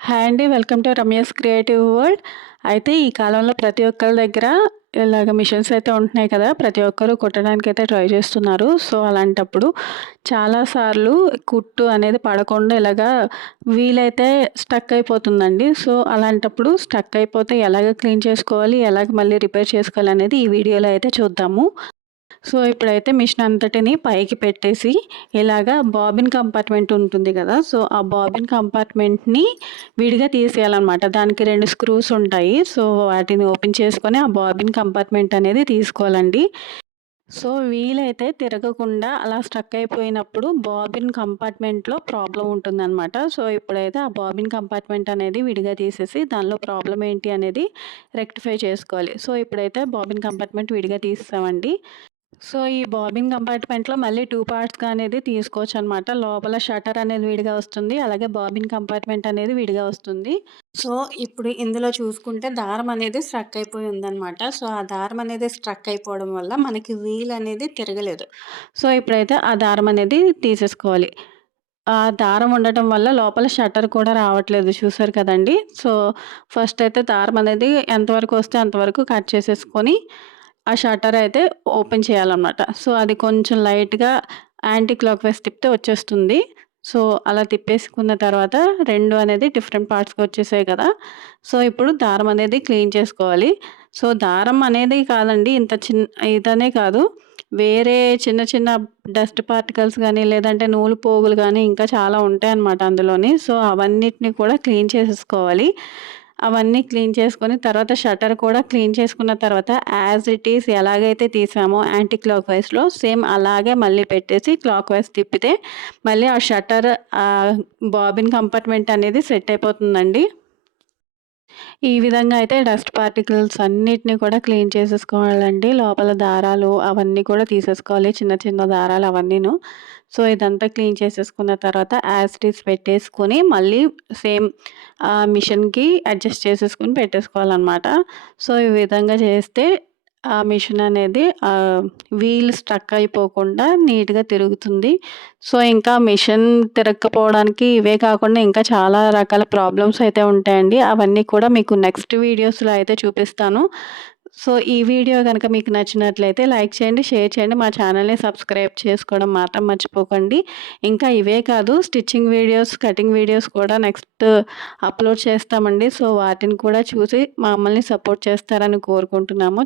Hi అండి welcome to Ramya's creative world అయితే ఈ కాలంలో ప్రతి ఒక్కరి దగ్గర ఇలాగ మిషన్స్ అయితే ఉంటున్నాయి కదా ప్రతి ఒక్కరు కుట్టడానికి అయితే ట్రై చేస్తున్నారు. సో అలాంటప్పుడు చాలాసార్లు కుట్టు అనేది పడకుండా ఇలాగా వీలైతే స్టక్ అయిపోతుందండి. సో అలాంటప్పుడు స్టక్ అయిపోతే ఎలాగ క్లీన్ చేసుకోవాలి ఎలాగ మళ్ళీ రిపేర్ చేసుకోవాలి అనేది ఈ వీడియోలో అయితే చూద్దాము. సో ఇప్పుడైతే మిషన్ అంతటిని పైకి పెట్టేసి ఇలాగా బాబిన్ కంపార్ట్మెంట్ ఉంటుంది కదా సో ఆ బాబిన్ కంపార్ట్మెంట్ని విడిగా తీసేయాలన్నమాట. దానికి రెండు స్క్రూస్ ఉంటాయి సో వాటిని ఓపెన్ చేసుకొని ఆ బాబిన్ కంపార్ట్మెంట్ అనేది తీసుకోవాలండి. సో వీలైతే తిరగకుండా అలా స్ట్రక్ అయిపోయినప్పుడు బాబిన్ కంపార్ట్మెంట్లో ప్రాబ్లం ఉంటుందన్నమాట. సో ఇప్పుడైతే ఆ బాబిన్ కంపార్ట్మెంట్ అనేది విడిగా తీసేసి దానిలో ప్రాబ్లం ఏంటి అనేది రెక్టిఫై చేసుకోవాలి. సో ఇప్పుడైతే బాబిన్ కంపార్ట్మెంట్ విడిగా తీస్తామండి సో ఈ బాబిన్ కంపార్ట్మెంట్లో మళ్ళీ టూ పార్ట్స్గా అనేది తీసుకోవచ్చు అనమాట లోపల షటర్ అనేది విడిగా వస్తుంది. అలాగే బాబిన్ కంపార్ట్మెంట్ అనేది విడిగా వస్తుంది. సో ఇప్పుడు ఇందులో చూసుకుంటే దారం అనేది స్ట్రక్ అయిపోయి ఉందన్నమాట సో ఆ దారం అనేది స్ట్రక్ అయిపోవడం వల్ల మనకి వీల్ అనేది తిరగలేదు. సో ఇప్పుడైతే ఆ దారం అనేది తీసేసుకోవాలి. ఆ దారం ఉండటం వల్ల లోపల షట్టర్ కూడా రావట్లేదు. చూసారు కదండి. సో ఫస్ట్ అయితే దారం అనేది ఎంతవరకు వస్తే అంతవరకు కట్ చేసేసుకొని ఆ షట్టర్ అయితే ఓపెన్ చేయాలన్నమాట. సో అది కొంచెం లైట్గా యాంటీ క్లాక్ వైస్ తిప్పితే వచ్చేస్తుంది. సో అలా తిప్పేసుకున్న తర్వాత రెండు అనేది డిఫరెంట్ పార్ట్స్కి వచ్చేసాయి కదా. సో ఇప్పుడు దారం అనేది క్లీన్ చేసుకోవాలి. సో దారం అనేది కాదండి ఇంత చిన్న ఇదనే కాదు. వేరే చిన్న చిన్న డస్ట్ పార్టికల్స్ కానీ లేదంటే నూలు పోగులు కానీ ఇంకా చాలా ఉంటాయి అన్నమాట అందులోని. సో అవన్నిటిని కూడా క్లీన్ చేసేసుకోవాలి. అవన్నీ క్లీన్ చేసుకొని తర్వాత షటర్ కూడా క్లీన్ చేసుకున్న తర్వాత యాజ్ ఇట్ ఈస్ ఎలాగైతే తీసామో యాంటీ క్లాక్ వైస్లో సేమ్ అలాగే మళ్ళీ పెట్టేసి క్లాక్ వైస్ తిప్పితే మళ్ళీ ఆ షటర్ బాబిన్ కంపార్ట్మెంట్ అనేది సెట్ అయిపోతుందండి. ఈ విధంగా అయితే డస్ట్ పార్టికల్స్ అన్నిటిని కూడా క్లీన్ చేసేసుకోవాలండి. లోపల దారాలు అవన్నీ కూడా తీసేసుకోవాలి. చిన్న చిన్న దారాలు అవన్నీను. సో ఇదంతా క్లీన్ చేసేసుకున్న తర్వాత యాసిడ్స్ పెట్టేసుకొని మళ్ళీ సేమ్ మిషన్కి అడ్జస్ట్ చేసేసుకుని పెట్టేసుకోవాలన్నమాట. సో ఈ విధంగా చేస్తే ఆ మిషన్ అనేది వీల్ స్ట్రక్ అయిపోకుండా నీట్గా తిరుగుతుంది. సో ఇంకా మిషన్ తిరగకపోవడానికి ఇవే కాకుండా ఇంకా చాలా రకాల ప్రాబ్లమ్స్ అయితే ఉంటాయండి. అవన్నీ కూడా మీకు నెక్స్ట్ వీడియోస్లో అయితే చూపిస్తాను. సో ఈ వీడియో కనుక మీకు నచ్చినట్లయితే లైక్ చేయండి షేర్ చేయండి మా ఛానల్ని సబ్స్క్రైబ్ చేసుకోవడం మాత్రం మర్చిపోకండి. ఇంకా ఇవే కాదు స్టిచ్చింగ్ వీడియోస్ కటింగ్ వీడియోస్ కూడా నెక్స్ట్ అప్లోడ్ చేస్తామండి. సో వాటిని కూడా చూసి మమ్మల్ని సపోర్ట్ చేస్తారని కోరుకుంటున్నాము.